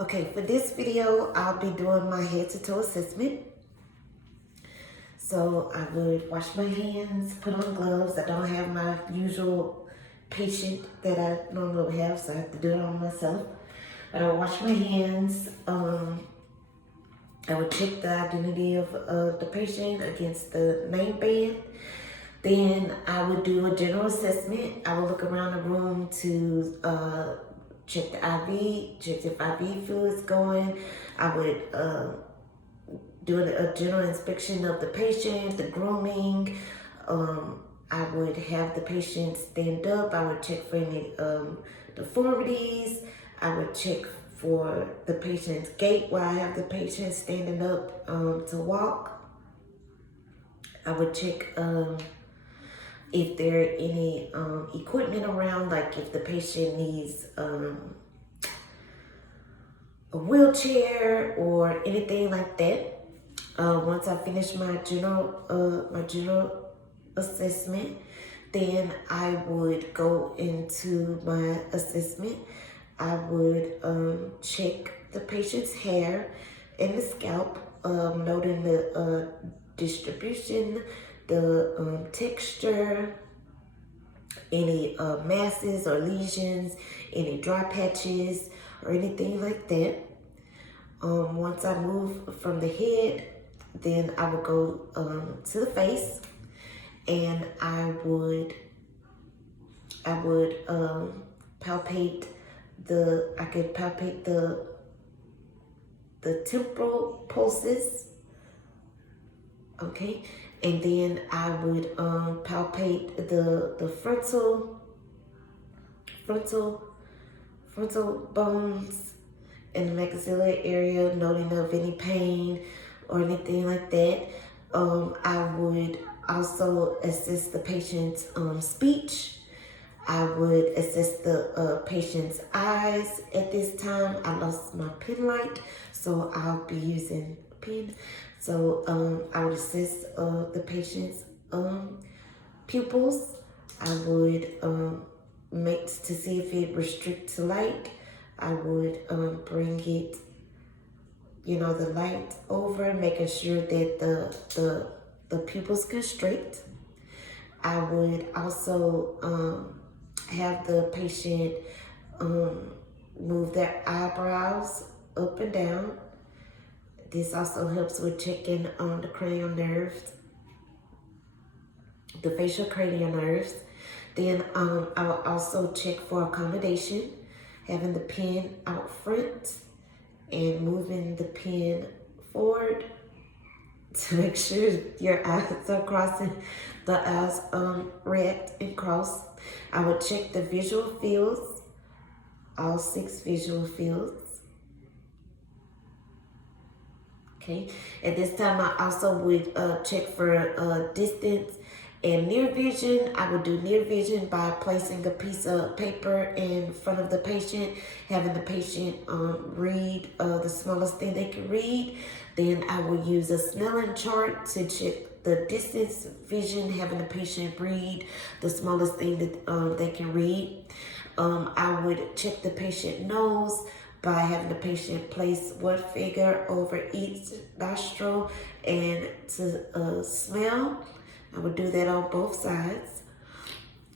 Okay, for this video, I'll be doing my head to toe assessment. So I would wash my hands, put on gloves. I don't have my usual patient that I normally have, so I have to do it on myself. But I would wash my hands. I would check the identity of the patient against the name band. Then I would do a general assessment. I would look around the room to check the IV, check if IV fluid's going. I would do a general inspection of the patient, the grooming. I would have the patient stand up. I would check for any deformities. I would check for the patient's gait while I have the patient standing up to walk. I would check if there are any equipment around, like if the patient needs a wheelchair or anything like that. Once I finish my general assessment, then I would go into my assessment. I would check the patient's hair and the scalp, noting the distribution, the texture, any masses or lesions, any dry patches, or anything like that. Once I move from the head, then I would go to the face, and I would palpate I could palpate the temporal pulses, okay, and then I would palpate the frontal bones in the maxillary area, noting of any pain or anything like that. I would also assess the patient's speech. I would assess the patient's eyes. At this time, I lost my pen light, so I'll be using a pen. So I would assess the patient's pupils. I would make to see if it restricts light. I would bring it, the light over, making sure that the pupils constrict. I would also have the patient move their eyebrows up and down. This also helps with checking on the cranial nerves, the facial cranial nerves. Then I will also check for accommodation, having the pen out front and moving the pen forward to make sure your eyes are crossing, the eyes react and cross. I would check the visual fields, all 6 visual fields. Okay, at this time I also would check for distance and near vision. I would do near vision by placing a piece of paper in front of the patient, having the patient read the smallest thing they can read. Then I would use a Snellen chart to check the distance vision, having the patient read the smallest thing that they can read. I would check the patient nose by having the patient place one finger over each nostril and to smell. I would do that on both sides.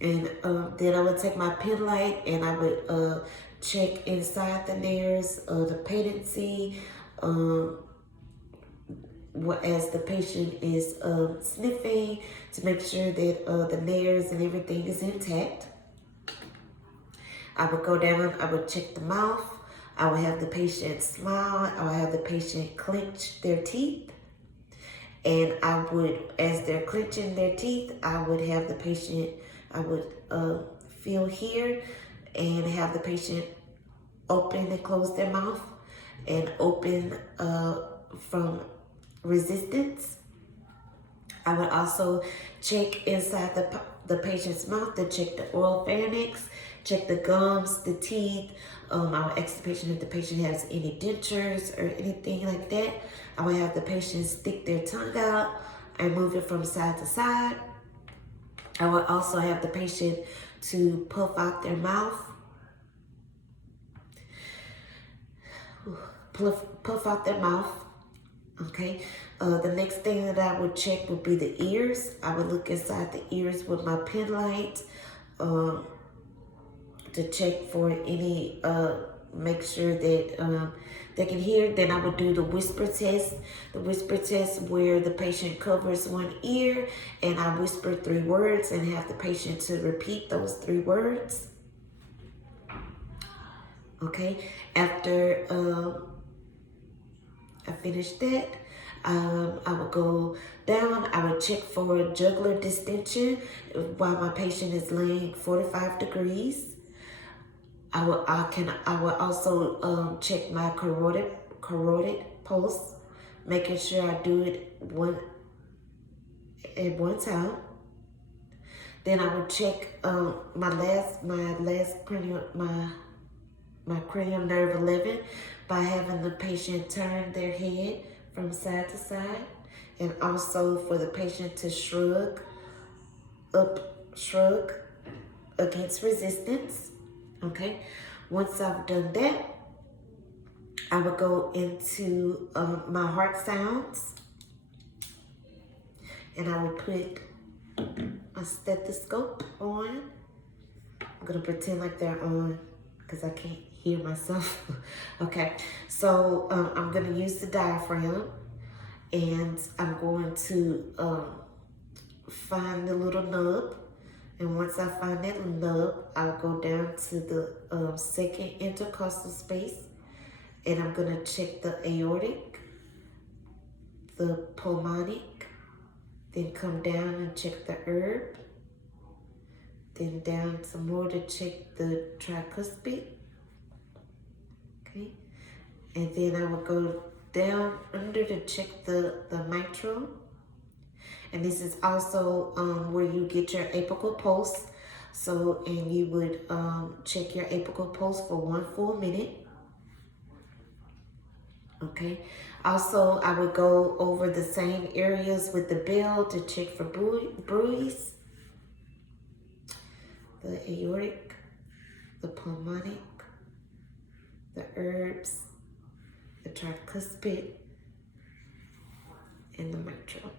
And then I would take my pen light and I would check inside the nares, the patency, as the patient is sniffing, to make sure that the nares and everything is intact. I would go down, I would check the mouth. I would have the patient smile. I would have the patient clench their teeth. And I would, as they're clenching their teeth, I would have the patient, I would feel here and have the patient open and close their mouth and open from resistance. I would also check inside the patient's mouth to check the oral pharynx, check the gums, the teeth. I would ask the patient if the patient has any dentures or anything like that. I would have the patient stick their tongue out and move it from side to side. I would also have the patient to puff out their mouth. puff out their mouth. Okay. The next thing that I would check would be the ears. I would look inside the ears with my pen light to check for any, make sure that they can hear. Then I would do the whisper test. The whisper test where the patient covers one ear and I whisper 3 words and have the patient to repeat those 3 words. Okay. After I finish that, I would go down. I would check for jugular distension while my patient is laying 45 degrees. I will also check my carotid pulse, making sure I do it at one time. Then I would check my cranial nerve 11 by having the patient turn their head from side to side, and also for the patient to shrug against resistance. Okay, once I've done that, I would go into my heart sounds, and I would put my stethoscope on. I'm gonna pretend like they're on because I can't hear myself. Okay, so I'm gonna use the diaphragm, and I'm going to find the little nub. And once I find that nub, I'll go down to the second intercostal space, and I'm gonna check the aortic, the pulmonic, then come down and check the herb, then down some more to check the tricuspid. Okay, and then I will go down under to check the mitral. And this is also where you get your apical pulse. So, and you would check your apical pulse for 1 full minute. Okay. Also, I would go over the same areas with the bell to check for bruise. The aortic, the pulmonic, the herbs, the tricuspid, and the mitral.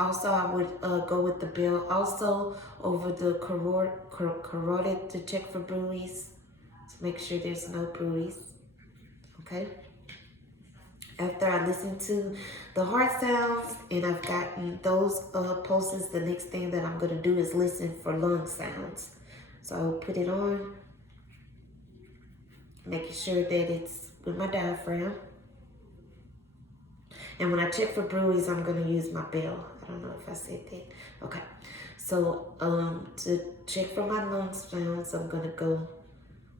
Also, I would go with the bell also over the carotid to check for bruise, to make sure there's no bruise. Okay. After I listen to the heart sounds and I've gotten those pulses, the next thing that I'm going to do is listen for lung sounds. So I'll put it on, making sure that it's with my diaphragm. And when I check for bruise, I'm going to use my bell. I don't know if I said that. Okay. So to check for my lung sounds, I'm going to go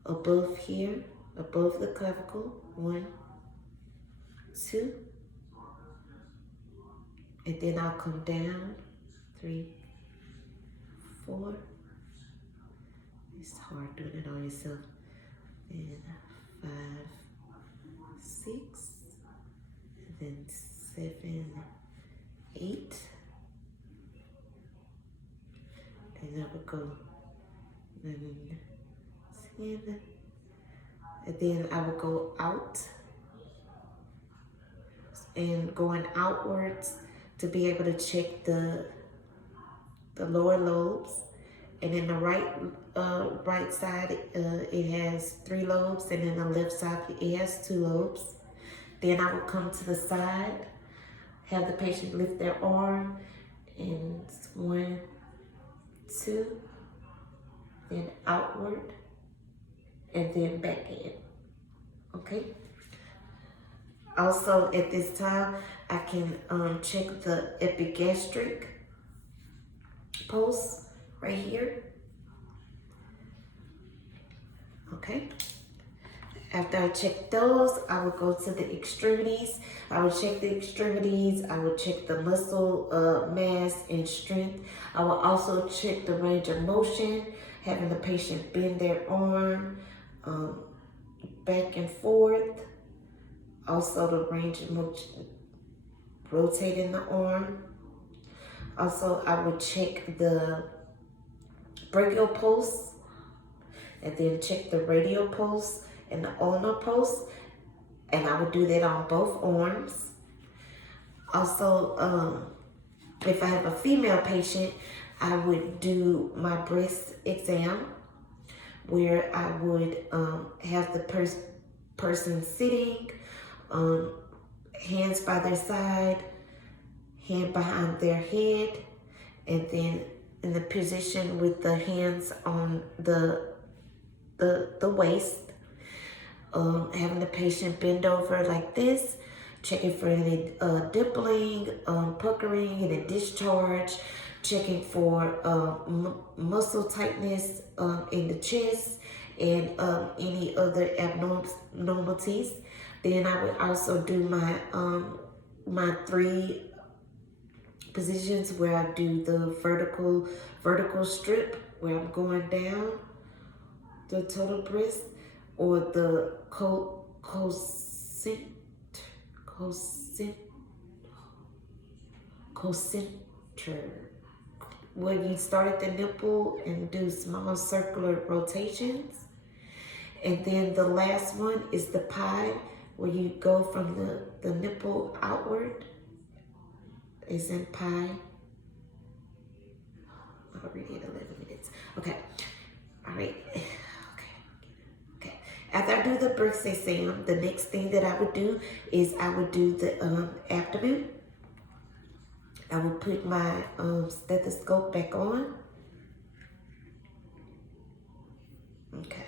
above here, above the clavicle. 1, 2. And then I'll come down. 3, 4. It's hard doing it on yourself. And 5, 6. And then 7, 8. And I would go 9, 10. And then I would go out. And going outwards to be able to check the lower lobes. And in the right side, it has 3 lobes, and in the left side, it has 2 lobes. Then I would come to the side, have the patient lift their arm, and 1, 2, then outward, and then back in. Okay. Also, at this time, I can check the epigastric pulse right here. Okay. After I check those, I will go to the extremities. I will check the extremities. I will check the muscle mass and strength. I will also check the range of motion, having the patient bend their arm back and forth. Also the range of motion, rotating the arm. Also, I would check the brachial pulse, and then check the radial pulse and the ulnar pulse. and I would do that on both arms. Also, if I have a female patient, I would do my breast exam, where I would have the person sitting, hands by their side, hand behind their head, and then in the position with the hands on the waist, having the patient bend over like this, checking for any dimpling, puckering, any discharge, checking for muscle tightness in the chest, and any other abnormalities. Then I would also do my 3 positions where I do the vertical strip, where I'm going down the total breast, or the cocenter, where you start at the nipple and do small circular rotations. And then the last one is the pie, where you go from the nipple outward. Is in pie. Already at 11 minutes. Okay. All right. Okay. After I do the breast exam, the next thing that I would do is I would do the abdomen. I would put my stethoscope back on. Okay.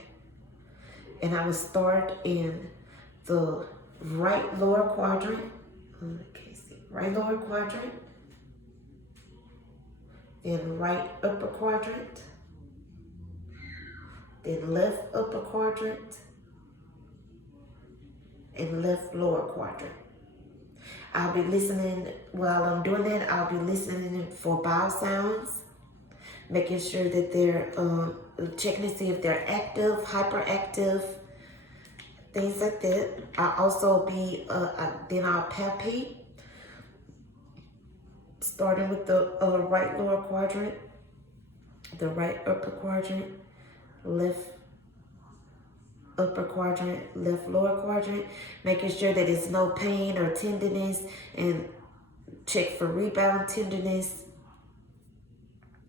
And I would start in the right lower quadrant. Right lower quadrant, then right upper quadrant, then left upper quadrant, and left lower quadrant. I'll be listening, while I'm doing that, I'll be listening for bowel sounds, making sure that they're, checking to see if they're active, hyperactive, things like that. I'll also be, then I'll palpate, starting with the right lower quadrant, the right upper quadrant, left upper quadrant, left lower quadrant, making sure that there's no pain or tenderness, and check for rebound tenderness.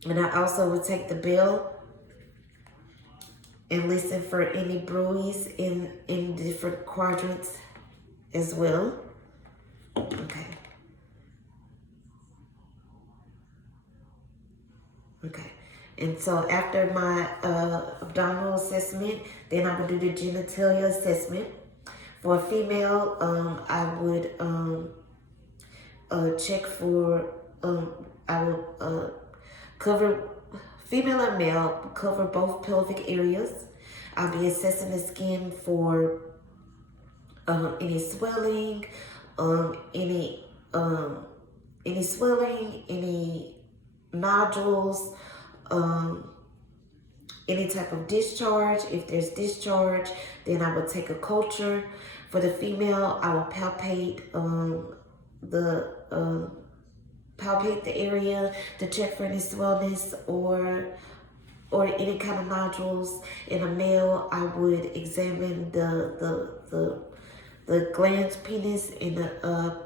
And I also would take the bell and listen for any bruise in different quadrants as well. Okay. Okay. And so after my abdominal assessment, then I would do the genitalia assessment. For a female, I would check for, I would cover, female and male, cover both pelvic areas. I'll be assessing the skin for any swelling, any swelling, any nodules, any type of discharge. If there's discharge, then I would take a culture. For the female, I will palpate palpate the area to check for any swellness or any kind of nodules. In a male, I would examine the glans penis and the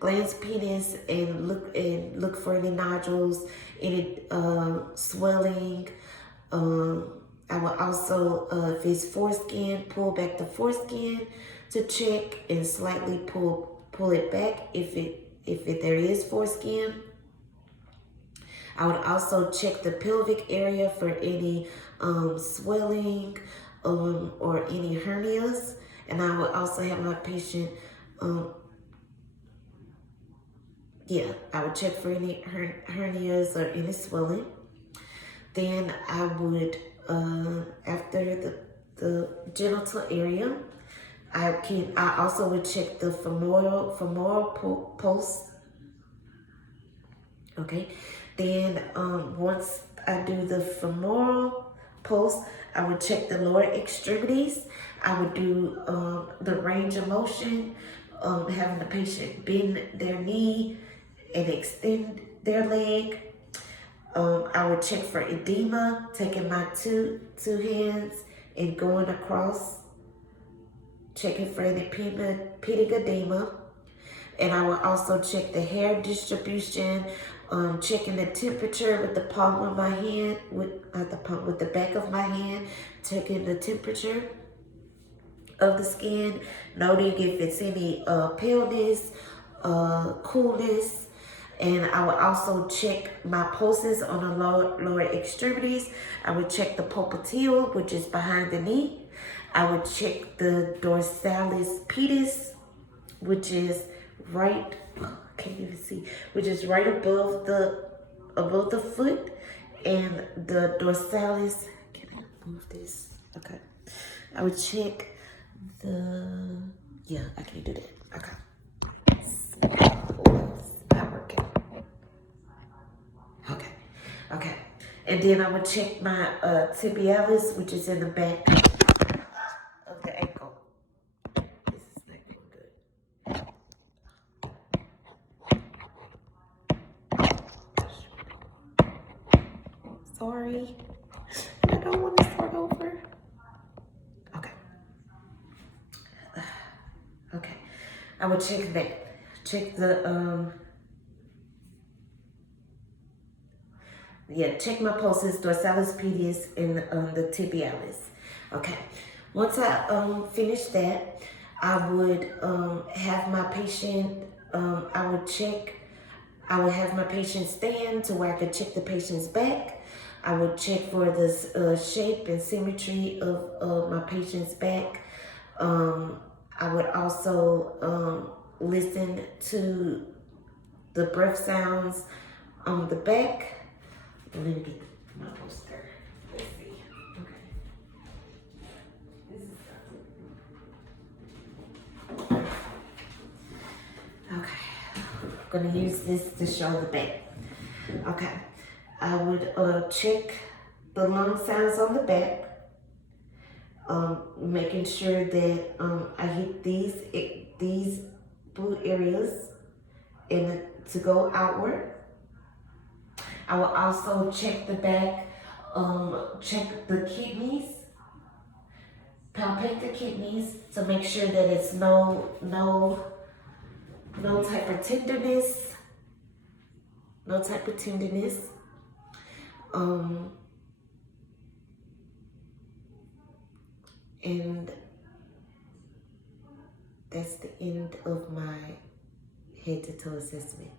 glans penis and look for any nodules, any swelling. I will also, if it's foreskin, pull back the foreskin to check and slightly pull it back if there is foreskin. I would also check the pelvic area for any swelling or any hernias, and I would also have my patient. I would check for any hernias or any swelling. Then I would, after the genital area, I also would check the femoral pulse. Okay. Then once I do the femoral pulse, I would check the lower extremities. I would do the range of motion, having the patient bend their knee and extend their leg. I would check for edema, taking my two hands and going across checking for any pitting edema. And I will also check the hair distribution, checking the temperature with the palm of my hand, with the back of my hand, checking the temperature of the skin, noting if it's any paleness, coolness. And I will also check my pulses on the lower extremities. I would check the popliteal, which is behind the knee. I would check the dorsalis pedis, which is right, I can't even see, which is right above the foot, and the dorsalis. Can I move this? Okay. I would check yeah, I can't do that. Okay. It's not working. Okay. Okay. And then I would check my tibialis, which is in the back of the ankle. This is not going good. Sorry. I don't want to start over. Okay. Okay. I would check that. Check the check my pulses, dorsalis pedis, and the tibialis. Okay. Once I finish that, I would have my patient. I would have my patient stand to where I could check the patient's back. I would check for the shape and symmetry of my patient's back. I would also listen to the breath sounds on the back. Let me get my poster. Let's see. Okay. This is okay. I'm gonna use this to show the back. Okay. I would check the lung sounds on the back. Making sure that I hit these blue areas and to go outward. I will also check the back, check the kidneys, palpate the kidneys to make sure that it's no type of tenderness, no type of tenderness. And that's the end of my head to toe assessment.